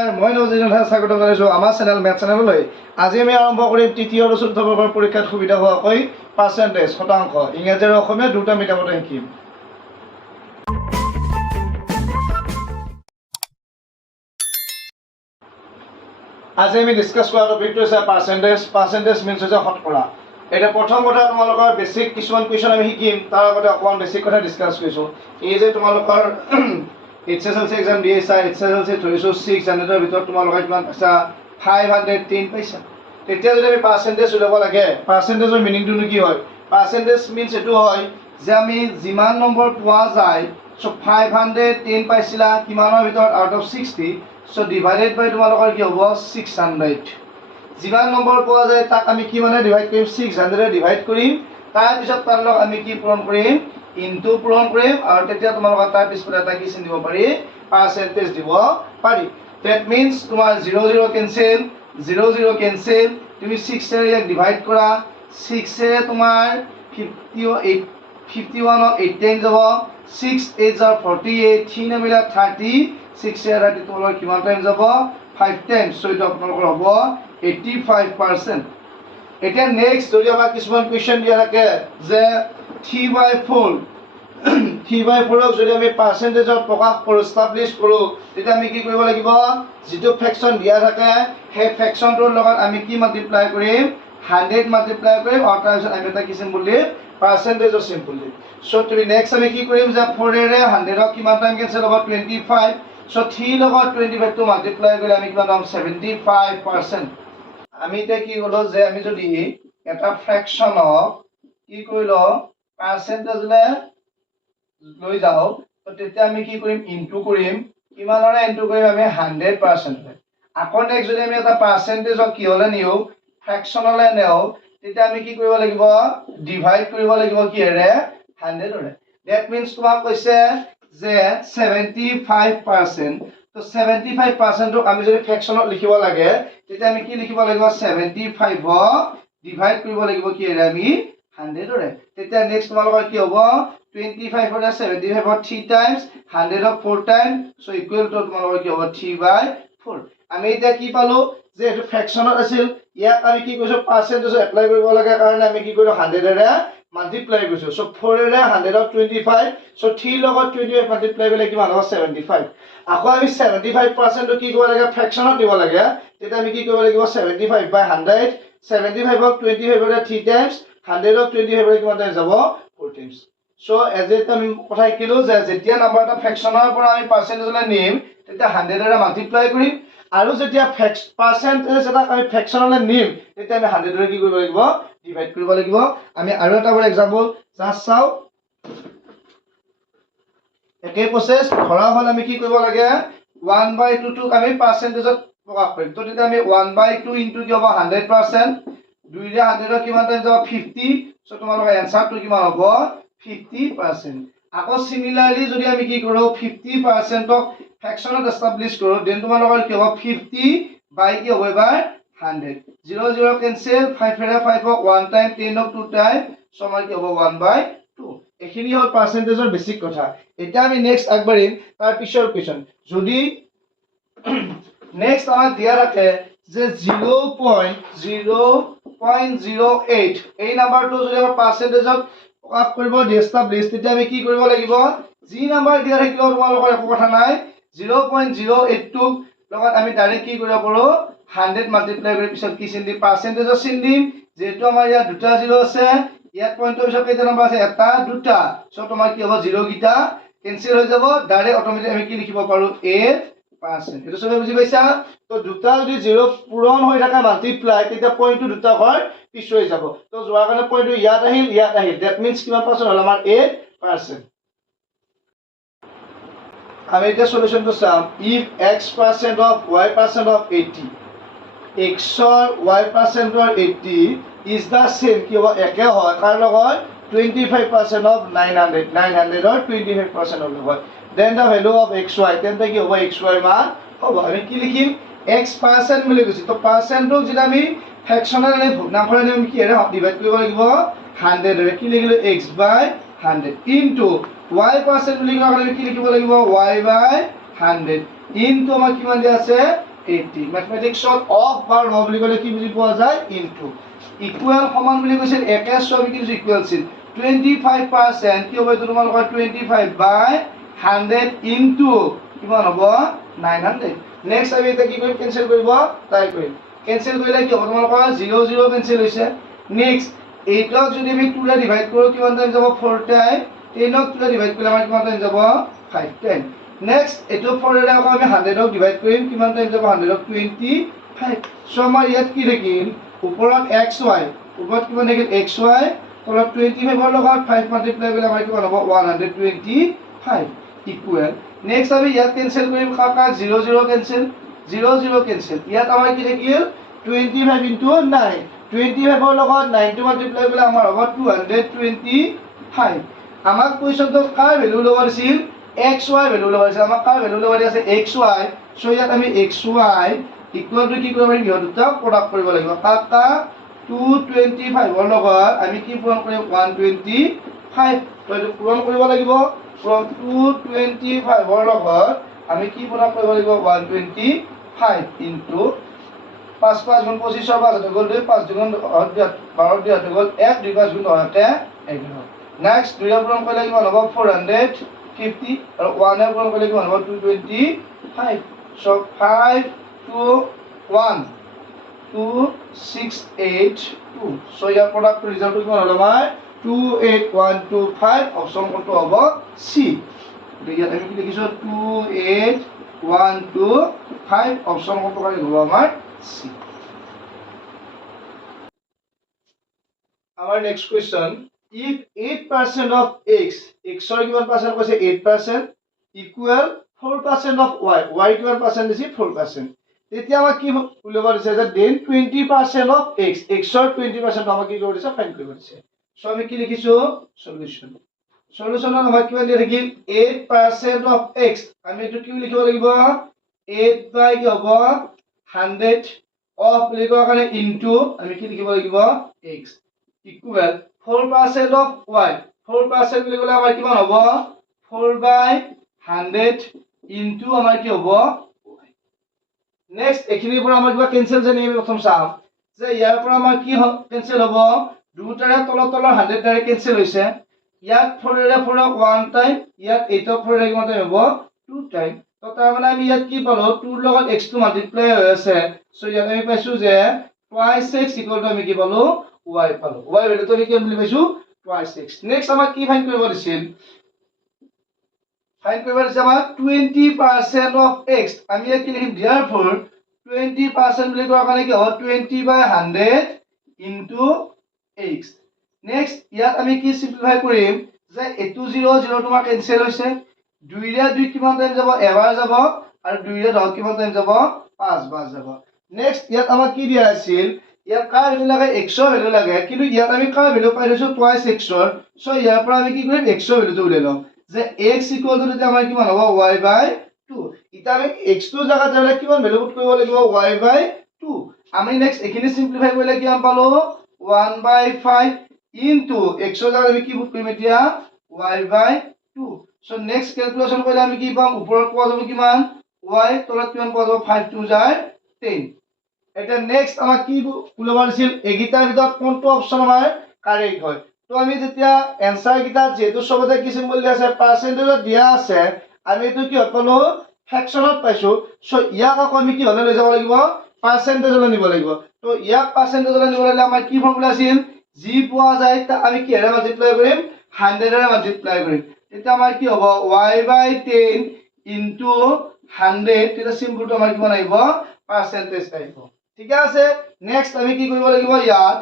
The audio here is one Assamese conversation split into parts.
মই নজিৰুল স্বাগত জনাইছোঁ আমাৰ চেনেল মেথ চেনেললৈ। আজি আমি আৰম্ভ কৰিম তৃতীয় আৰু চতুৰ্থ বৰ্গৰ পৰীক্ষাত সুবিধা হোৱাকৈ পাৰ্চেণ্টেজ শতাংশ ইংৰাজী আৰু অসমীয়া দুটা মিডিয়ামতে শিকিম। আজি আমি ডিছকাছ কৰা টপিকটো হৈছে পাৰ্চেণ্টেজ। পাৰ্চেণ্টেজ মিনছ হৈছে শতকৰা। এতিয়া প্ৰথম কথা তোমালোকৰ বেছিক কিছুমান কুৱেশ্যন আমি শিকিম, তাৰ আগতে অকণমান বেছিক কথা ডিছকাছ কৰিছোঁ। এই যে তোমালোকৰ HSLC এক্সাম দি আছা, HSLC ধৰিছোঁ 600ৰ ভিতৰত তোমালোকে কিমান পাইছা? 510 পাইছা। তেতিয়া যদি আমি পাৰ্চেণ্টেজ উলিয়াব লাগে, পাৰ্চেণ্টেজৰ মিনিংটোনো কি হয়? পাৰ্চেণ্টেজ মিনছ এইটো হয় যে আমি যিমান নম্বৰ পোৱা যায়, চ' 510 পাইছিলা কিমানৰ ভিতৰত? আউট অফ 60, চ' ডিভাইডেড বাই তোমালোকৰ কি হ'ব? 600। যিমান নম্বৰ পোৱা যায় তাক আমি কি মানে ডিভাইড কৰিম? 600 ডিভাইড কৰিম, তাৰপিছত তাৰ লগত আমি কি পূৰণ কৰিম? ইনটু পূৰণ কৰিম, আৰু তেতিয়া তোমালোকৰ তাৰ পিছফালে এটা কি চিন দিব পাৰি? পাৰ্চেণ্টেজ দিব পাৰি। ডেট মিনছ তোমাৰ 0 0 কেনচেল, 0 0 কেনচেল, তুমি 6 এৰে ইয়াক ডিভাইড কৰা, 6 এৰে তোমাৰ 51 8 টাইম যাব, 6 8 জাৰ 48, 3 মিলা 30, 6 এৰে 30 তোমালোকৰ কিমান টাইম যাব? 5 টাইমছ। চ' এইটো আপোনালোকৰ হ'ব 85%। এতিয়া নেক্সট যদি আমাক কিছুমান কুৱেশ্যন দিয়া থাকে যে 3/4 3/4ক যদি আমি পাৰ্চেণ্টেজত প্ৰকাশ কৰোঁ, ষ্টাব্লিছ কৰোঁ, তেতিয়া আমি কি কৰিব লাগিব? যিটো ফ্ৰেকশ্যন দিয়া থাকে সেই ফ্ৰেকশ্যনটোৰ লগত আমি কি মাল্টিপ্লাই কৰিম? 100 মাল্টিপ্লাই কৰিম, আৰু তাৰপিছত আমি এটা কি চিম্বল দিম? পাৰ্চেণ্টেজৰ চিম্বল দিম। চ' তুমি নেক্সট আমি কি কৰিম যে 4 এৰে 100ক কিমান টাইম কেনচেল হ'ব? 25। চ' 3 লগত 25টো মাল্টিপ্লাই কৰিলে আমি কিমান পাম? 75%। আমি এতিয়া কি ক'লো যে আমি যদি এটা ফ্ৰেকশ্যনক কি কৰি লওঁ? পাৰ্চেণ্টেজলৈ লৈ যাওঁ, তো তেতিয়া আমি কি কৰিম? ইনটু কৰিম। কিমানৰে ইনটু কৰিম? আমি 100%। আকৌ নেক্সট যদি আমি এটা পাৰ্চেণ্টেজক কিহলৈ নিওঁ? ফ্ৰেকশ্যনলৈ নিওঁ, তেতিয়া আমি কি কৰিব লাগিব? ডিভাইড কৰিব লাগিব কিহেৰে? 100ৰে। ডেট মিনছ তোমাক কৈছে যে 75%, তো 75%ক আমি যদি ফ্ৰেকশ্যনত লিখিব লাগে, তেতিয়া আমি কি লিখিব লাগিব? 75ক ডিভাইড কৰিব লাগিব কিহেৰে? আমি 100ৰে। তেতিয়া নেক্সট তোমালোকৰ কি হ'ব? 25ৰে 75ক 3 টাইমছ, 100ক 4 টাইম, চ' ইকুৱেল টু তোমালোকৰ কি হ'ব? 3/4। আমি এতিয়া কি পালো যে এইটো ফ্ৰেকশ্যনত আছিল, ইয়াক আমি কি কৰিছো? পাৰ্চেণ্টেজত এপ্লাই কৰিব লাগে কাৰণে আমি কি কৰিলো? 100ৰে মাল্টিপ্লাই কৰিছো। চ' 4 এৰে 100ক 25, চ' 3 লগত 25 মাল্টিপ্লাই কৰিলে কিমান হ'ব? 75। আকৌ আমি 75%টো কি কৰিব লাগে? ফ্ৰেকশ্যনত দিব লাগে, তেতিয়া আমি কি কৰিব লাগিব? 75/100, 75ক 25ৰে 3 টাইমছ, 100ক 25ৰে কিমান টাইম যাব? 4 টাইমছ। চ' এজ আমি কথা শিকিলো যে যেতিয়া নাম্বাৰ এটা ফ্ৰেকশ্যনৰ পৰা আমি পাৰ্চেণ্টেজলৈ নিম, তেতিয়া 100ৰে মাল্টিপ্লাই কৰিম, আৰু যেতিয়া পাৰ্চেণ্টেজ এটা আমি ফ্ৰেকশ্যনলৈ নিম, তেতিয়া আমি 100ৰে কি কৰিব লাগিব? ডিভাইড কৰিব লাগিব। আমি আৰু এটা এক্সাম্পল জাষ্ট চাওঁ। একেই প্ৰচেছ ধৰা হ'ল আমি কি কৰিব লাগে? 1/2 টোক আমি পাৰ্চেণ্টেজত প্ৰকাশ কৰিম, তো তেতিয়া আমি 1/2 ইনটু কি হ'ব? 100%, 2 ৰে 100ক কিমান টাইম যাব? 50, চ' তোমালোকৰ এনচাৰটো কিমান হ'ব? 50%। আকৌ চিমিলাৰলি যদি আমি কি কৰোঁ? 50%ক ফ্ৰেকশ্যনত এষ্টাব্লিছ কৰোঁ, দেন তোমালোকৰ কি হ'ব? 50 কি হ'ব এবাৰ? 100। 0 0 কেনচেল, 5 এৰে 5ক 1 টাইম, 10ক 2 টাইম, চ' আমাৰ কি হ'ব? 1/2। এইখিনি হ'ল পাৰ্চেণ্টেজৰ বেছিক কথা। এতিয়া আমি নেক্সট আগবাঢ়িম তাৰ পিছৰ কুৱেশ্যন। যদি নেক্সট আমাক দিয়া থাকে যে 0.08 এই নাম্বাৰটো যদি আমাৰ পাৰ্চেণ্টেজত প্ৰকাশ কৰিব দিয়ে এষ্টাব্লিছ, তেতিয়া আমি কি কৰিব লাগিব? যি নাম্বাৰ দিয়া থাকিব তোমালোকৰ একো কথা নাই, 0.08টোক লগত আমি ডাইৰেক্ট কি কৰিব পাৰোঁ? 100 মাল্টিপ্লাই কৰি পিছত কি চিন দিম? পাৰ্চেণ্টেজৰ চিন দিম। যিহেতু আমাৰ ইয়াত দুটা 0 আছে, ইয়াত পইণ্টৰ পিছত কেইটা নম্বৰ আছে? এটা 2টা, চ' তোমাৰ কি হ'ব? 0 কেইটা কেনচেল হৈ যাব, ডাইৰেক্ট অট'মেটিক আমি কি লিখিব পাৰোঁ? 8%। এইটো চবে বুজি পাইছা? তো দুটা যদি 0 পূৰণ হৈ থাকে মাল্টিপ্লাই, তেতিয়া পইণ্টটো দুটা ঘৰ পিছুৱাই যাব, তো যোৱাৰ কাৰণে পইণ্টটো ইয়াত আহিল, ইয়াত আহিল। ডেট মিনছ কিমান পাৰ্চেণ্ট হ'ল? আমাৰ 8%। আমি এতিয়া সলিউশনটো চাম। If x% of y% of 80, xৰ y%ৰ 80 is the same, কি হ'ব? একে হয় কাৰ লগত? 25% of 900, 900ৰ 25% হ'ব হয়। Then the value of xy, তেন্তে কি হ'ব? xy মান হ'ব, আমি কি লিখিম? x% বুলি কৈছোঁ, তো পাৰ্চেণ্টটোক যেতিয়া আমি ফ্ৰেকশ্যনেল ভগ্নাংশৰে আমি কিহেৰে ডিভাইড কৰিব লাগিব? 100ৰে। কি লিখিলোঁ? x/100 ইনটু y% বুলি কোৱা কাৰণে আমি কি লিখিব লাগিব? y/100 ইনটু আমাৰ কিমান দিয়া আছে? 80 ম্যাথমেটিক্সত অফ বা ৰ বুলি ক'লে কি বুজি পোৱা যায় ইনটু ইকুৱেল সমান বুলি কৈছিল একে ছবি কিন্তু ইকুৱেল ছিল 25% কি হ'ব এইটো তোমালোকৰ 25 বাই 100 ইনটু কিমান হ'ব 900 নেক্সট আমি এটা কি কৰিম কেনসেল কৰিব ট্ৰাই কৰিম কেনসেল কৰিলে কি হ'ব তোমালোকৰ 0 0 কেনসেল হৈছে নেক্সট 8 ক যদি আমি 2 ৰে ডিভাইড কৰো কিমান টাইম যাব 4 টাইম 10 ক 2 ৰে ডিভাইড কৰিলে আমাৰ কিমান টাইম যাব 5 টাইম নেক্সট এটো 4 ৰে আকৌ আমি 100 ক ডিভাইড কৰিম কিমান টাইম যাব 100 ক 25 সো আমাৰ ইয়াত কি থাকিল ওপৰত xy ওপৰত কিমান থাকিল xy তলত 25 ৰ লগত 5 মাল্টিপ্লাই কৰিলে আমাৰ কিমান হ'ব 125 ইকুৱেল নেক্সট আমি ইয়াত কেনসেল কৰিম কাকা 0 0 কেনসেল 0 0 কেনসেল ইয়াত আমাৰ কি থাকিল 25 ইনটু 9 25 ৰ লগত 9 টো মাল্টিপ্লাই কৰিলে আমাৰ হ'ব 225 আমাক কোৱেশ্চনটো কাৰ ভ্যালু ল'ব দিছিল xy ভ্যালু ল'ব দিছিল আমাক কাৰ ভ্যালু ল'ব আছে xy সো ইয়াত আমি xy ইকুৱেল টু কি কৰিব পাৰিম ইহত দুটা প্ৰডাক্ট কৰিব লাগিব কাকা 225 ৰ লগত আমি কি পূৰণ কৰিম 125 তো এইটো পূৰণ কৰিব লাগিব from 225 ৰ লগত আমি কি পূৰণ কৰিব লাগিব 125 into 5 5 গুণ 25 ৰ 5 গ'ল 2 5 গুণ 12 2 গ'ল 1 2 5 গুণ 9 11 নেক্সট 2 ৰ পূৰণ কৰিলে কিমান হ'ব 450 আৰু 1 ৰ পূৰণ কৰিলে কিমান হ'ব 225 so 5 2 1 2682 so ইয়াৰ প্ৰডাক্ট ৰিজাল্ট কিমান হ'ল আমাৰ 28125 অপচন কোনটো হ'ব সি ইয়াত আমি কি লিখিছো 28125 অপচন কোনটো কালি হ'ব আমাৰ সি our next question if 8% of x ৰ কিমান পাৰ্চেন্ট কৈছে 8% equal 4% of y কিমান পাৰ্চেন্ট দিছে 4% তেতিয়া আমাক কি উলিয়াব দিছে যে then 20% of x ৰ 20% আমাক কি কৰিব দিছে ফাইন্ড কৰিব দিছে সো আমি কি লিখিছো সলিউশন সলিউশনৰ আমাক কিমান দিয়া থাকিল 8% of x আমি এটো কি লিখিব লাগিব 8 বাই কি হ'ব 100 of লিখাৰ কাৰণে ইনটু আমি কি লিখিব লাগিব x equal 4% of y 4% বুলি ক'লে আমাৰ কিমান হ'ব 4 বাই 100 ইনটু আমাৰ কি হ'ব নেক্সট এখিনিৰ পৰা আমাৰ কিবা কেনসেল জানি আমি প্ৰথম চাম যে ইয়াৰ পৰা আমাৰ কি কেনসেল হ'ব দুটাৰে তলৰ 100 ডাইৰেক্ট কেনসেল হৈছে ইয়াত 4 ৰে 4 1 টাইম ইয়াত 8 ক 4 ৰে কিমান টাইম হ'ব 2 টাইম তো তাৰ মানে আমি ইয়াত কি পালো 2 ৰ লগত x টো মাল্টিপ্লাই হৈ আছে সো ইয়াত আমি পাইছো যে twice x ইকুৱেল টু আমি কি পালো y পালো y ভ্যালুটো আমি কি বুলি পাইছো twice x নেক্সট আমাক কি ফাইন্ড কৰিব দিছিল ফাইন্ড কৰিব দিছে আমাক 20% of x আমি ইয়াত কি লিখিম therefore 20% বুলি কোৱাৰ কাৰণে কি হ'ব 20 বাই 100 into x নেক্সট ইয়াত আমি কি সিম্পলিফাই কৰিম যে এটো 0 0 তোমাৰ কেনসেল হৈছে 2 ৰে 2 কিমান টাইম যাব এবাৰ যাব আৰু 2 ৰে 10 কিমান টাইম যাব 5 বাৰ যাব নেক্সট ইয়াত আমাক কি দিয়া আছিল ইয়াত কাৰ ভ্যালু লাগে x ৰ ভ্যালু লাগে কিন্তু ইয়াত আমি কাৰ ভ্যালু পাই লৈছো twice x ৰ সো ইয়াৰ পৰা আমি কি কৰিম x ৰ ভ্যালুটো উলাই লম যে x ইকুৱেল টু তেতিয়া আমাৰ কিমান হ'ব y বাই 2 ইটা আমি x টো জায়গাত যালে কিমান ভ্যালু পুট কৰিব লাগিব y বাই 2 আমি নেক্সট এখিনি সিম্পলিফাই কৰিলে কি আম পালো 1 বাই 5 into x ৰ জায়গাত আমি কি পুট কৰিম এতিয়া y বাই 2 সো নেক্সট ক্যালকুলেশন কৰিলে আমি কি পাম ওপৰত পোৱা যাব কিমান y তলত কিমান পোৱা যাব 5 2 যায় 10 এটা নেক্সট আমাক কি উলাব দিছিল এগিটাৰ ভিতৰত কোনটো অপচন আমাৰ কাৰেক্ট হয় তো আমি যেতিয়া এনসার গিটা যেহেতু সবতে কি সিম্বল দিয়া আছে পার্সেন্টেজ দিয়া আছে আমি এটো কি পালো ফ্র্যাকশনত পাইছো সো ইয়াক আকৌ আমি কি হলে লৈ যাব লাগিব পার্সেন্টেজলৈ নিব লাগিব তো ইয়াক পার্সেন্টেজলৈ নিব লাগিলে আমাৰ কি ফৰ্মুলা আছিল যি পোৱা যায় তা আমি কি এৰে মাল্টিপ্লাই কৰিম 100 এৰে মাল্টিপ্লাই কৰিম তেতিয়া আমাৰ কি হ'ব y বাই 10 ইনটু 100 তেতিয়া সিম্বলটো আমাৰ কিমান আহিব পাৰ্সেন্টেজ আহিব ঠিক আছে নেক্সট আমি কি কৰিব লাগিব ইয়াত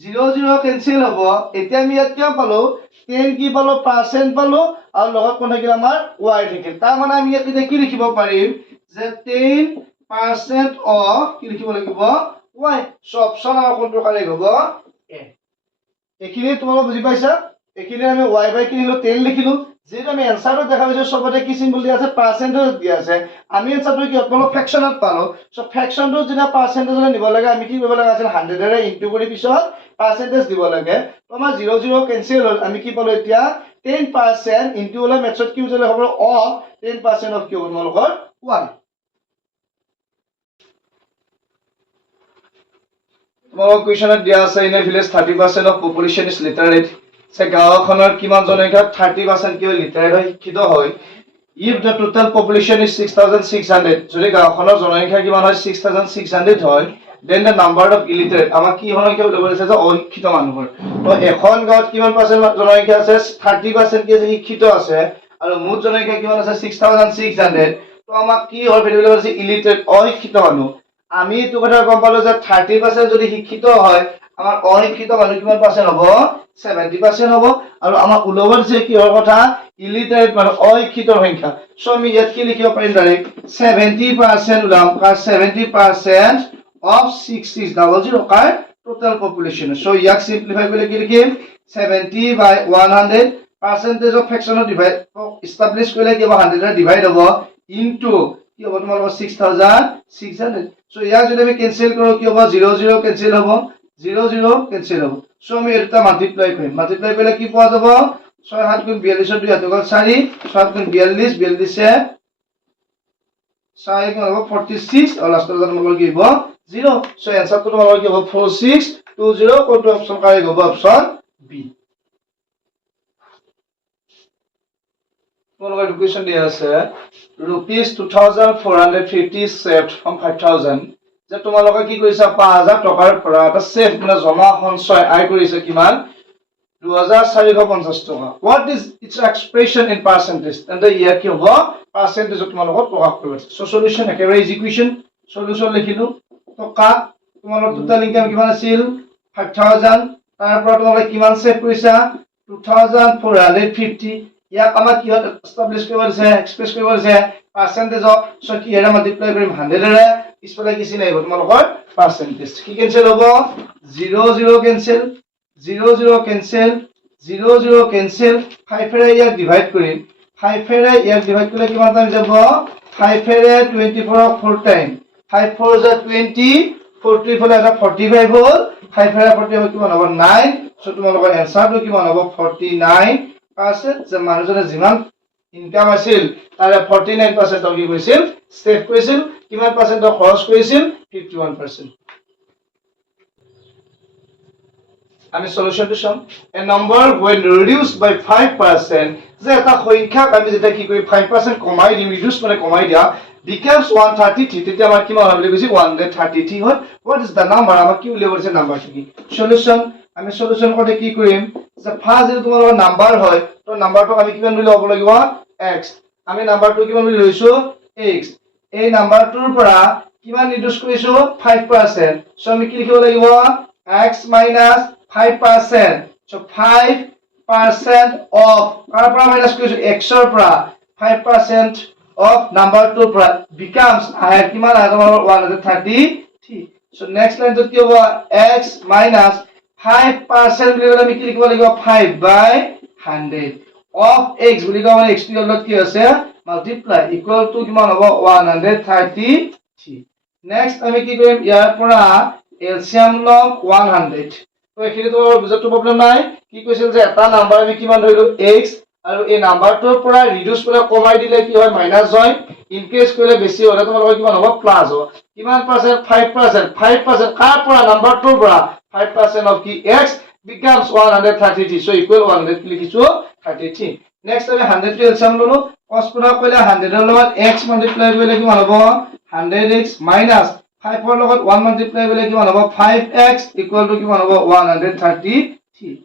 0 0 কেনসেল হ'ব এতিয়া আমি ইয়াত কি পালো 10 কি পালো পার্সেন্ট পালো আৰু লগত কোন থাকিল আমাৰ y থাকিল তাৰ মানে আমি ইয়াত কি লিখিব পাৰিম যে 10% অফ কি লিখিব লাগিব y সো অপচন আমাৰ কোনটো কাৰেক্ট হ'ব a এখিনি তোমালোক বুজি পাইছা এখিনি আমি y বাই কি লিখিলো 10 লিখিলো যেটো আমি আনসারটো দেখা পাইছো সবতে কি সিম্বল দিয়া আছে পার্সেন্টেজ দিয়া আছে আমি আনসারটো কি অপল ফ্র্যাকশনত পালো সো ফ্র্যাকশনটো যেটা পার্সেন্টেজলৈ নিব লাগে আমি কি কৰিব লাগে আছিল 100 এৰে ইনটু কৰি পিছত পাৰ্সেন্টেজ দিব লাগে তো আমাৰ 0 0 কেনসেল হ'ল আমি কি পালো এতিয়া 10% ইনটু হলে মেথছত কি উজলে হ'ব অফ 10% অফ কি হ'ব তোমালোকৰ 1 তোমালোকৰ কুৱেশ্যনত দিয়া আছে in a village 30% of population is literate যে গাঁওখনৰ কিমান জনসংখ্যা 30% কি লিটাৰেট হয় শিক্ষিত হয় if the total population is 6600 যদি গাঁওখনৰ জনসংখ্যা কিমান হয় 6600 হয় then the number of illiterate আমাক কি সংখ্যা উলিয়াব দিছে যে অশিক্ষিত মানুহৰ তো এখন গাঁৱত কিমান পাৰ্চেণ্ট জনসংখ্যা আছে 30% কি আছে শিক্ষিত আছে আৰু মুঠ জনসংখ্যা কিমান আছে 6600 তো আমাক কি হয় ভেৰিয়েবল আছে ইলিটাৰেট অশিক্ষিত মানুহ আমি এইটো কথা গম পালো যে 30% যদি শিক্ষিত হয় আমাৰ অশিক্ষিত মানুহ কিমান পাৰ্চেণ্ট হ'ব 70% হ'ব আৰু আমাৰ ওলাব দিছে কিহৰ কথা ইলিটাৰেট মানে অশিক্ষিতৰ সংখ্যা সো আমি ইয়াত কি লিখিব পাৰিম ডাইৰেক্ট 70% ওলাম কাৰণ 70% of 6000 car total population so ইয়াক simplify কৰিলে কি লিখিম 70 by 100 percentage of fraction divide establish কৰিলে কি হ'ব 100 ৰে divide হ'ব into কি হ'ব তোমালোকৰ 6600 so ইয়াক যদি আমি cancel কৰো কি হ'ব 0 0 cancel হ'ব 0 0 cancel হ'ব so আমি এটা multiply কৰিম multiply কৰিলে কি পোৱা যাব 6 7 গুণ 42 2 হাতক 4 7 গুণ 42 42 এ 6 গুণ হ'ব 46 আৰু লাষ্টৰ তোমালোকৰ কি হ'ব 0 so answer to তোমালোকৰ কি হ'ব 4620 কোনটো অপচন কাৰেক্ট হ'ব অপচন বি তোমালোকৰ ইকুয়েশন দিয়া আছে rupees 2450 saved from 5000 যে তোমালোকে কি কৰিছা 5000 টকাৰ পৰা এটা সেভ মানে জমা সঞ্চয় আয় কৰিছে কিমান 2450 টকা what is its expression in percentage তেন্তে ইয়াৰ কি হ'ব পাৰ্সেন্টেজ তোমালোকক প্ৰকাশ কৰিব সো সলিউশন একেবাৰে ইজি ইকুয়েশন সলিউশন লিখিলো তো কাক তোমালোকৰ টোটাল ইনকাম কিমান আছিল 5000 তাৰ পৰা তোমালোকে কিমান সেভ কৰিছা 2450 ইয়াক আমাক কি এস্টাবলিশ কৰিব আছে এক্সপ্ৰেছ কৰিব আছে পাৰ্সেন্টেজ অফ সো কি এৰা মাল্টিপ্লাই কৰিম 100 ৰে ইছফালে কি চিন আহিব তোমালোকৰ পার্সেন্টেজ কি কেনসেল হ'ব 0 0 কেনসেল 0 0 কেনসেল 0 0 কেনসেল 5 ৰে ইয়াক ডিভাইড কৰিম 5 ৰে ইয়াক ডিভাইড কৰিলে কিমান টাইম যাব 5 ৰে 24 4 টাইম 5 4 is 20 40 ফলে এটা 45 হল 5 ৰে 40 কিমান হ'ব 9 সো তোমালোকৰ এনসাৰটো কিমান হ'ব 49% যে মানুহজনে যিমান ইনকাম আছিল তাৰে 49% কি কৰিছিল সেভ কৰিছিল কিমান পাৰ্চেন্ট খৰচ কৰিছিল 51% আমি সলিউশনটো চাম a number when reduced by 5% যে এটা সংখ্যাক আমি যেটা কি কৰি 5% কমাই দিম ৰিডিউস মানে কমাই দিয়া becomes 133 তেতিয়া আমাৰ কিমান হ'ব বুলি কৈছে 133 হয় what is the number আমাৰ কি উলিয়াব আছে নাম্বাৰটো কি সলিউশন আমি সলিউশন কৰতে কি কৰিম যে ফাৰ্স্ট যেটো তোমালোকৰ নাম্বাৰ হয় তো নাম্বাৰটো আমি কিমান বুলি হ'ব লাগিব x আমি নাম্বাৰটো কিমান বুলি লৈছো x এই নাম্বাৰটোৰ পৰা কিমান ৰিডিউস কৰিছো 5% সো আমি কি লিখিব লাগিব x minus 5% so 5% of কাৰ পৰা মাইনাস কৰিছো x ৰ পৰা 5% of number 2 পৰা becomes আহে কিমান আহে তোমাৰ 133 so next line তো কি হ'ব x minus 5% বুলি আমি কি লিখিব লাগিব 5 by 100 of x বুলি কোৱা মানে x ৰ লগত কি আছে multiply equal to কিমান হ'ব 133 next আমি কি কৰিম ইয়াৰ পৰা LCM লম 100 তো এখিনি তো বুজাটো প্ৰবলেম নাই কি কৈছিল যে এটা নাম্বাৰ আমি কিমান ধৰিলো x আৰু এই নাম্বাৰটোৰ পৰা ৰিডিউস কৰি কমাই দিলে কি হয় মাইনাস হয় ইনক্ৰিজ কৰিলে বেছি হ'লে তোমালোকৰ কিমান হ'ব প্লাস হ'ব কিমান পাৰ্সেন্ট 5% কাৰ পৰা নাম্বাৰটোৰ পৰা 5% of কি x becomes 133 so equal 100 লিখিছো 33 next আমি 100 টো এলচিয়াম ললো cos পুৰা কৰিলে 100 ৰ লগত x মাল্টিপ্লাই কৰিলে কিমান হ'ব 100x minus 5 ৰ লগত 1 মাল্টিপ্লাই কৰিলে কিমান হ'ব 5x equal to কিমান হ'ব 133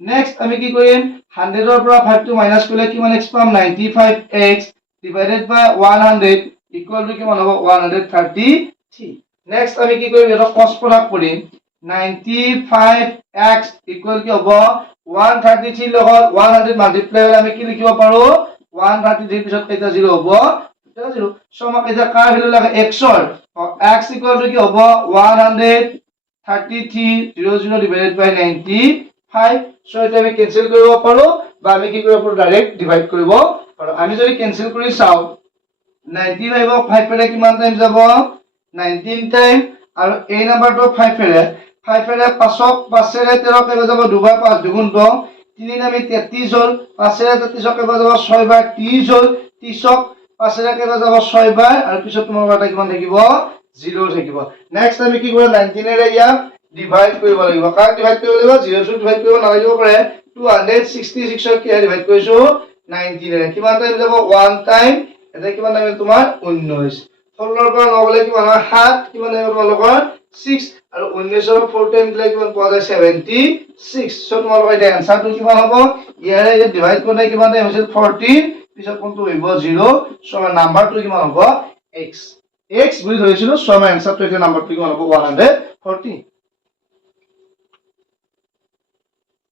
next আমি কি কৰিম 100 ৰ পৰা 5 টো মাইনাস কৰিলে কিমান x পাম 95x divided by 100 equal to কিমান হ'ব 133 next আমি কি কৰিম এটা cos পুৰা কৰিম 95x equal কি হ'ব 133 লগত 100 মাল্টিপ্লাই কৰিলে আমি কি লিখিব পাৰো 133 পিছত কেইটা 0 হ'ব 0 সো আমাক এটা কাৰ ভ্যালু লাগে x ৰ x equal to কি হ'ব 133 00 divided by 95 সো এটা আমি ক্যান্সেল কৰিব পাৰো বা আমি কি কৰিব পাৰো ডাইৰেক্ট ডিভাইড কৰিব পাৰো আমি যদি ক্যান্সেল কৰি চাও 95 ক 5 ৰে কিমান টাইম যাব 19 টাইম আৰু এই নাম্বাৰটো 5 ৰে 5ক 5 ৰে 13 কে যাব 2 বাৰ 5 দুগুণ 10 3 আমি 33 হল 5 ৰে 33 কে যাব 6 বাৰ 30 হল 30ক 5 ৰে কে যাব 6 বাৰ আৰু পিছত তোমাৰ এটা কিমান থাকিব 0 থাকিব নেক্সট আমি কি কৰিম 19 ৰে ইয়াক ডিভাইড কৰিব লাগিব কাক ডিভাইড কৰিব লাগিব 0 টো ডিভাইড কৰিব নালাগিব পাৰে 266 ক কি ডিভাইড কৰিছো 19 ৰে কিমান টাইম যাব 1 টাইম এটা কিমান টাইম তোমাৰ 19 16 ৰ পৰা 9 গলে কিমান হয় 7 কিমান টাইম তোমালোকৰ 6 আৰু 19 ৰ 4 টাইম দিলে কিমান পোৱা যায় 76 সো তোমালোকৰ এটা আনসাৰটো কিমান হ'ব ইয়াৰে যে ডিভাইড কৰিলে কিমান টাইম হৈছিল 14 পিছত কোনটো হইব 0 সো আমাৰ নাম্বাৰটো কিমান হ'ব x x বুলি ধৰিছিলো সো আমাৰ আনসাৰটো এটা নাম্বাৰটো কিমান হ'ব 140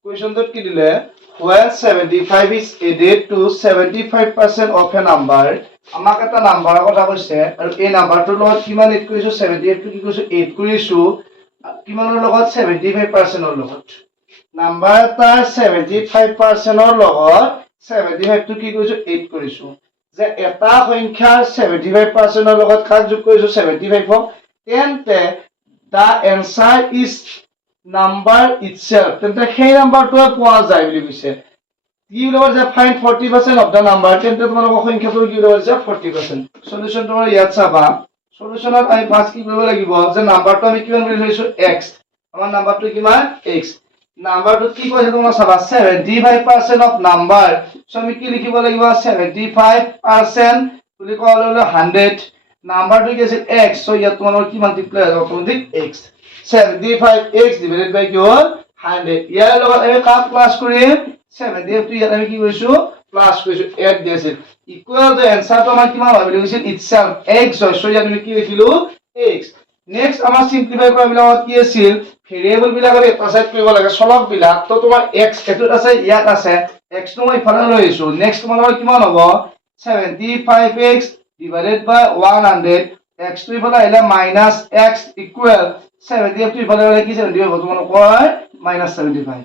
Question that ki dile when 75 is added to 75% of a number আমাক এটা নাম্বাৰৰ কথা কৈছে আৰু এই নাম্বাৰটোৰ লগত কিমান এড কৰিছো 78 টো কি কৰিছো 8 কৰিছো কিমানৰ লগত 75% ৰ লগত নাম্বাৰ এটা 75% ৰ লগত 75 টো কি কৰিছো 8 কৰিছো যে এটা সংখ্যাৰ 75% ৰ লগত কাক যোগ কৰিছো 75 ক তেন্তে the answer is number itself তেন্তে সেই নাম্বাৰটোৱে পোৱা যায় বুলি কৈছে কি ওলাব যে find 40% of the number তেন্তে তোমালোকৰ সংখ্যাটো কি ওলাব যে 40% সলিউশন তোমাৰ ইয়াত চাবা সলিউশনত আমি ফাৰ্স্ট কি কৰিব লাগিব যে নাম্বাৰটো আমি কিমান বুলি লৈছো x আমাৰ নাম্বাৰটো কিমান x নাম্বাৰটো কি কৈছে তোমরা চাবা 75% of number সো আমি কি লিখিব লাগিব 75% বুলি ক'লে হলো 100 নাম্বাৰটো কি আছে x সো ইয়াত তোমালোকৰ কি মাল্টিপ্লাই হ'ব automatic x 75x divided by কি হল 100 ইয়াৰ লগত আমি কাক প্লাস কৰিম 75 টো ইয়াত আমি কি কৰিছো প্লাস কৰিছো এড দিছিল ইকুয়াল টু আনসাৰটো আমাৰ কিমান হয় বুলি কৈছিল itself x হয় সো ইয়াত আমি কি লিখিলো x নেক্সট আমাৰ সিম্পলিফাই কৰা বিলাকত কি আছিল ভেৰিয়েবল বিলাকৰ এটা সাইড কৰিব লাগে চলক বিলাক তো তোমাৰ x এটোত আছে ইয়াত আছে x টো মই ইফালে লৈ আহিছো নেক্সট তোমালোকৰ কিমান হ'ব 75x divided by 100 x টো ইফালে আহিলে মাইনাস x ইকুয়াল 70 টো ইফালে হলে কি 70 হ'ব তোমালোকৰ মাইনাস 75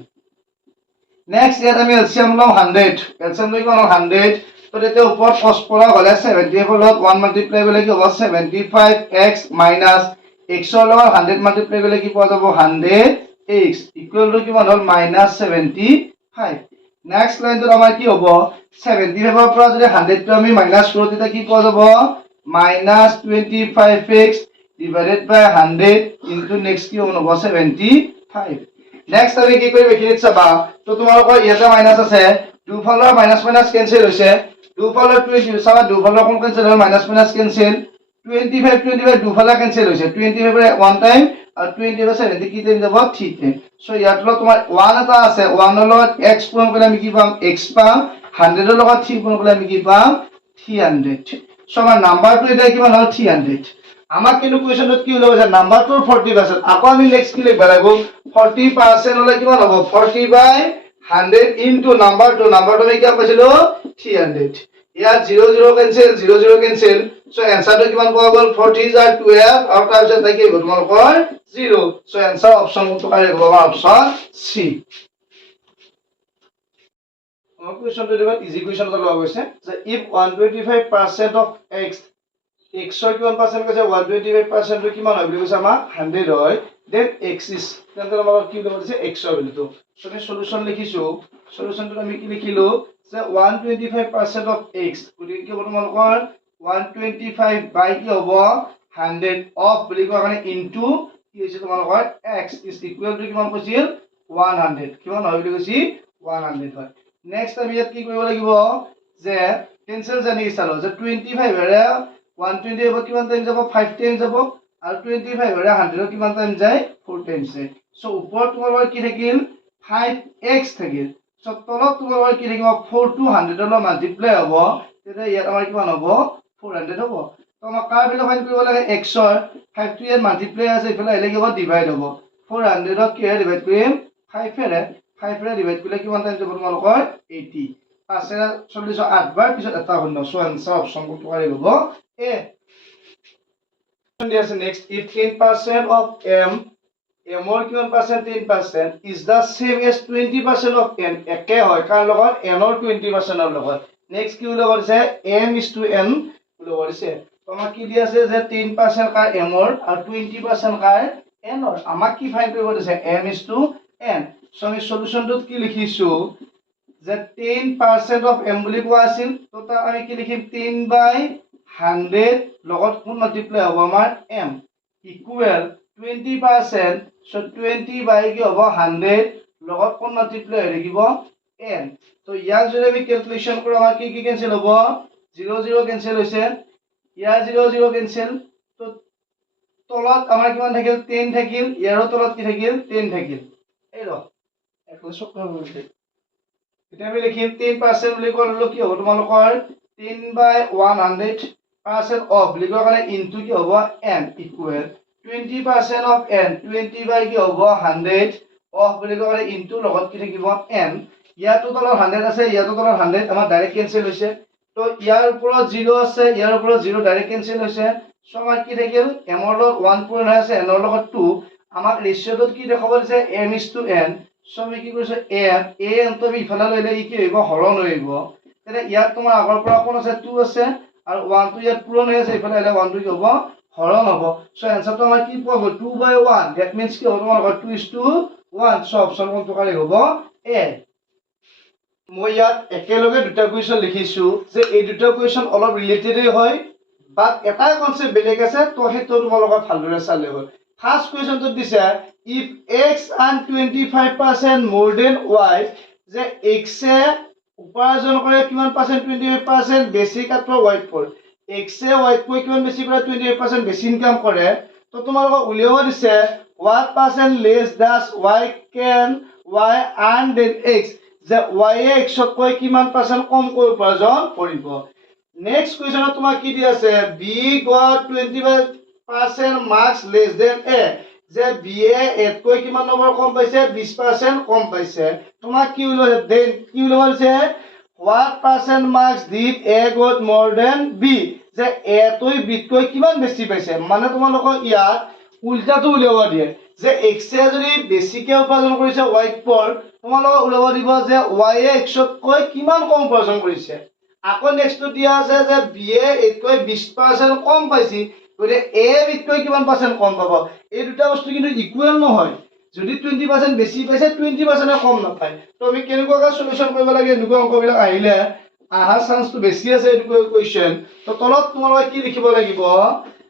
নেক্সট ইয়াত আমি এলসিয়াম লম 100 এলসিয়াম লৈ কোন 100 তো এতে ওপৰত cos পৰা হলে 70 ফলত 1 মাল্টিপ্লাই কৰিলে কি হ'ব 75x মাইনাস x ৰ লগত 100 মাল্টিপ্লাই কৰিলে কি পোৱা যাব 100x ইকুয়াল টু কিমান হ'ল মাইনাস 75 নেক্সট লাইনটো আমাৰ কি হ'ব 75 ৰ পৰা যদি 100 টো আমি মাইনাস কৰো তেতিয়া কি পোৱা যাব minus 25x divided by 100 into next কি হ'ব 75 নেক্সট আমি কি কৰিম এখিনিত চাবা তো তোমালোকৰ ইয়াতে মাইনাস আছে দুফালৰ মাইনাস মাইনাস কেনসেল হৈছে দুফালৰ 20 চাবা দুফালৰ কোন কেনসেল হয় মাইনাস মাইনাস কেনসেল 25 দুফালে কেনসেল হৈছে 25 ৰে ওয়ান টাইম আৰু 20 70 কি টাইম যাব 3 টাইম সো ইয়াত তোমাৰ 1 এটা আছে 1 ৰ লগত x পূৰণ কৰিলে আমি কি পাম x পাম 100 ৰ লগত 3 পূৰণ কৰিলে আমি কি পাম 300 সো আমাৰ নাম্বাৰটো এটা কিমান হ'ল 300 আমাক কিন্তু কোৱেশ্চনত কি ওলাব যে নাম্বাৰটোৰ 40% আকৌ আমি নেক্সট কি লিখব লাগিব 40% হলে কিমান হ'ব 40 বাই 100 ইনটু নাম্বাৰটো আমি কি পাইছিলো 300 ইয়াত 0 0 কেনসেল 0 0 কেনসেল সো আনসাৰটো কিমান পোৱা গ'ল 40 * 12 আৰু তাৰ পিছত কি হ'ব তোমালোকৰ 0 সো আনসাৰ অপচন কোনটো কাৰে হ'ব অপচন সি আমাৰ কোৱেশ্চনটো দেখুন ইজি কোৱেশ্চন এটা লোৱা গৈছে যে if 125% of x x ৰ কিমান পাৰ্চেন্ট কৈছে 125% টো কিমান হয় বুলি কৈছে আমাৰ 100 হয় দেন x is তেন্তে আমাৰ কি হ'ব দিছে x ৰ ভ্যালুটো সো আমি সলিউশন লিখিছো সলিউশনটো আমি কি লিখিলো যে 125% of x গতিকে কি হ'ব তোমালোকৰ 125 বাই কি হ'ব 100 অফ বুলি কোৱা কাৰণে ইনটু কি হৈছে তোমালোকৰ x is equal to কিমান কৈছিল 100 কিমান হয় বুলি কৈছি 100 হয় নেক্সট আমি ইয়াত কি কৰিব লাগিব যে কেনসেল জানি চালো যে 25 এৰে 120 হ'ব কিমান টাইম যাব 5 টাইম যাব আৰু 25 এৰে 100 কিমান টাইম যায় 4 টাইম যায় সো ওপৰত তোমালোকৰ কি থাকিল 5x থাকিল সো তলত তোমালোকৰ কি থাকিব 4 to 100 ৰ মাল্টিপ্লাই হ'ব তেতিয়া ইয়াত আমাৰ কিমান হ'ব 400 হ'ব তো আমাৰ কাৰ ভ্যালু ফাইন্ড কৰিব লাগে x ৰ 5 টো ইয়াত মাল্টিপ্লাই আছে ইফালে আহিলে কি হ'ব ডিভাইড হ'ব 400 ক কি ডিভাইড কৰিম 5 এৰে 5 ৰে ডিভাইড কৰিলে কিমান টাইম যাব তোমালোকৰ 80 আছে 40 8 বাৰ পিছত এটা শূন্য সো আনসাৰ অপচন কোনটো কাৰে হ'ব a next if 10% of m or কিমান percent 10% is the same as 20% of n একে হয় কাৰ লগত n or 20% ৰ লগত নেক্সট কি ওলাব দিছে m is to n ওলাব দিছে তোমাক কি দি আছে যে 10% কাৰ m or আৰু 20% কাৰ n or আমাক কি ফাইন্ড কৰিব দিছে m is to n so আমি সলিউশনটোত কি লিখিছো যে 10% of m বুলি কোৱা আছিল তো তা আমি কি লিখিম 10 বাই 100 লগত কোন মাল্টিপ্লাই হ'ব আমাৰ m ইকুৱেল 20%, so 20 by কি হ'ব 100 লগত কোন মাল্টিপ্লাই হৈ থাকিব n। তো ইয়াক যদি আমি ক্যালকুলেশন কৰো আমাৰ কি ক্যান্সেল হ'ব 0 0 ক্যান্সেল হৈছে ইয়াৰ 0 0 ক্যান্সেল। তো তলত আমাৰ কিমান থাকিল 10 থাকিল ইয়াৰো তলত কি থাকিল 10 থাকিল এই ৰ এখন চক্ৰ হৈছে এটা আমি লিখিম 10% বুলি ক'লে কি হ'ব তোমালোকৰ 10 by 100% of বুলি কোৱা কাৰণে ইনটু কি হ'ব n equal 20% of n 20 by কি হ'ব 100 of বুলি কোৱা কাৰণে ইনটু লগত কি থাকিব n ইয়াতো তলত 100 আছে ইয়াতো তলত 100 আমাৰ ডাইৰেক্ট ক্যান্সেল হৈছে। তো ইয়াৰ ওপৰত 0 আছে ইয়াৰ ওপৰত 0 ডাইৰেক্ট ক্যান্সেল হৈছে। সো আমাৰ কি থাকিল m ৰ লগত 1 পূৰণ হৈ আছে n ৰ লগত 2 আমাক ৰেশিওটো কি দেখাব দিছে m:n। সো আমি কি কৰিছো n তো আমি ইফালে লইলে ই কি হইব হৰণ হইব তেনে ইয়াত তোমাৰ আগৰ পৰা কোন আছে 2 আছে আৰু 1 টো ইয়াত পূৰণ হৈ আছে ইফালে হলে 1 টো কি হ'ব হৰণ হ'ব। সো आंसरটো আমাৰ কি পাব 2 by 1 দ্যাট মিন্স কি হ'ব তোমাৰ 2:1 সো অপচন কোনটো কালি হ'ব এ। মই ইয়াত একেলগে দুটা কুৱেশ্যন লিখিছো যে এই দুটা কুৱেশ্যন অলপ ৰিলেটেডই হয় বাট এটা কনসেপ্ট বেলেগ আছে তো হেতু তোমালোকৰ ভালদৰে চালে হ'ল। ফাৰ্স্ট কুৱেশ্যনটো দিছে if x and 25% more than y যে x এ উপাৰ্জন কৰে কিমান পাৰ্সেন্ট 25% বেছি কাটৰ y পৰ x এ y কৈ কিমান বেছি কৰে 25% বেছি ইনকাম কৰে। তো তোমালোকক উলিয়াব দিছে what percent less does y can y earn than x যে y এ x কৈ কিমান পার্সেন্ট কম কৈ উপাৰ্জন কৰিব। নেক্সট কুৱেশ্যনত তোমাক কি দি আছে b got 25% marks less than a যে b এ a কৈ কিমান নম্বৰ কম পাইছে 20% কম পাইছে। তোমাক কি উলিয়াব দেন কি উলিয়াব দিছে what percent marks did a got more than b যে a তই b কৈ কিমান বেছি পাইছে মানে তোমালোকক ইয়াত উল্টাটো উলিয়াব দিয়ে যে x এ যদি বেছিকে উপাৰ্জন কৰিছে y পৰ তোমালোকক উলিয়াব দিব যে y এ x কৈ কিমান কম উপাৰ্জন কৰিছে। আকৌ নেক্সটটো দিয়া আছে যে b এ a কৈ 20% কম পাইছি গলে a b কৈ কিমান পার্সেন্ট কম পাব এই দুটা বস্তু কিন্তু ইকুৱেল নহয় যদি 20% বেছি পাইছে 20% কম নাপায়। তো আমি কেনেকুৱা সলিউশন কৰিব লাগে এনেকুৱা অংকবিলাক আহিলে আহাৰ চান্সটো বেছি আছে এই কুৱেশ্যন। তো তলত তোমালোকে কি লিখিব লাগিব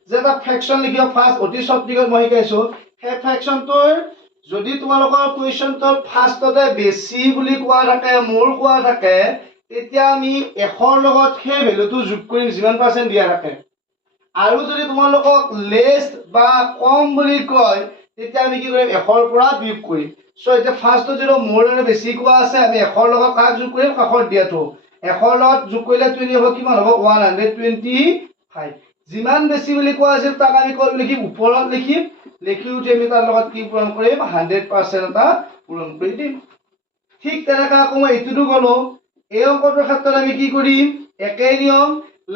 যে এটা ফ্ৰেকশন লিখিব ফাৰ্স্ট অতি সঠিকত মই শিকাইছো সেই ফ্ৰেকশনটোৰ যদি তোমালোকৰ কুৱেশ্যনটোৰ ফাৰ্ষ্টতে বেছি বুলি কোৱা থাকে মোৰ কোৱা থাকে তেতিয়া আমি 100 লগত সেই ভ্যালুটো যোগ কৰিম যিমান পাৰ্সেন্ট দিয়া থাকে আৰু যদি তোমালোকক লেস বা কম বুলি কয় তেতিয়া আমি কি কৰিম 100 ৰ পৰা বিয়োগ কৰিম। সো এটা ফাৰ্স্টটো যেটো মোৰ বেছি কোৱা আছে আমি 100 লগত কাক যোগ কৰিম কাষত দিয়াটো 100 লগত যোগ কৰিলে 20 হ'ব কিমান হ'ব 125 যিমান বেছি বুলি কোৱা আছে তাক আমি কল লিখিম ওপৰত লিখিম লিখি উঠি আমি তাৰ লগত কি পূৰণ কৰিম 100% এটা পূৰণ কৰি দিম। ঠিক তেনেকা আকৌ মই ইটোটো গলো এই অংকটোৰ ক্ষেত্ৰত আমি কি কৰিম একেই নিয়ম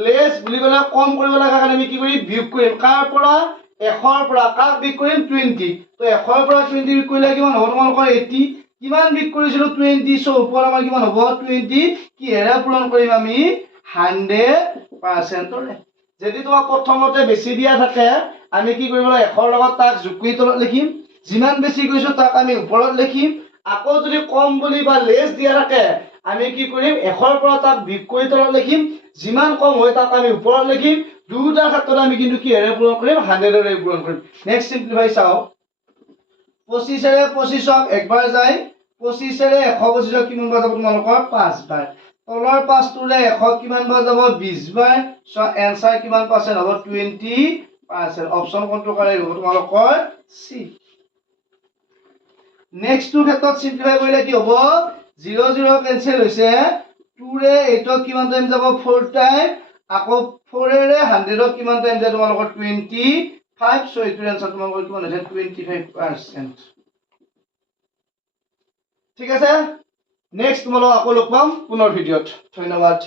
লেস বুলি কলে কম কৰিব লগা কাৰণে আমি কি কৰিম বিয়োগ কৰিম কাৰ পৰা 100 ৰ পৰা কাক বিয়োগ কৰিম 20 তো 100 ৰ পৰা 20 বিয়োগ কৰিলে কিমান হ'ব তোমালোকৰ 80 কিমান বিয়োগ কৰিছিলো 20 সো ওপৰ আমাৰ কিমান হ'ব 20 কি হেৰা পূৰণ কৰিম আমি 100% ৰে। যদি তোমাক প্ৰথমতে বেছি দিয়া থাকে আমি কি কৰিব লাগে 100 লগত তাক যোগ কৰি তলত লিখিম যিমান বেছি কৈছো তাক আমি ওপৰত লিখিম আকৌ যদি কম বুলি বা লেস দিয়া থাকে আমি কি কৰিম 100 ৰ পৰা তাক বিয়োগ কৰি তলত লিখিম যিমান কম হয় তাক আমি ওপৰত লিখিম দুটা ক্ষেত্ৰত আমি কিন্তু কি হেৰে পূৰণ কৰিম 100 ৰে পূৰণ কৰিম। নেক্সট সিম্পলিফাই চাও 25 ৰে 25ক একবাৰ যায় 25 ৰে 125ক কিমান বাৰ যাব তোমালোকৰ 5 বাৰ তলৰ 5 টোৰে 100 কিমান বাৰ যাব 20 বাৰ। সো आंसर কিমান পাৰ্সেন্ট হ'ব 20%। অপচন কোনটো কাৰেক্ট হ'ব তোমালোকৰ সি। নেক্সট টু ক্ষেত্ৰত সিম্পলিফাই কৰিলে কি হ'ব 0 0 কেনসেল হৈছে 2 ৰে 8ক কিমান টাইম যাব 4 টাইম আকৌ 4 ৰে 100ক কিমান টাইম যায় তোমালোকৰ 25 সো এইটোৰ आंसर তোমালোকৰ কিমান হৈছে 25%। ঠিক আছে নেক্সট তোমালোক আকৌ লগ পাম পুনৰ ভিডিঅ'ত। ধন্যবাদ।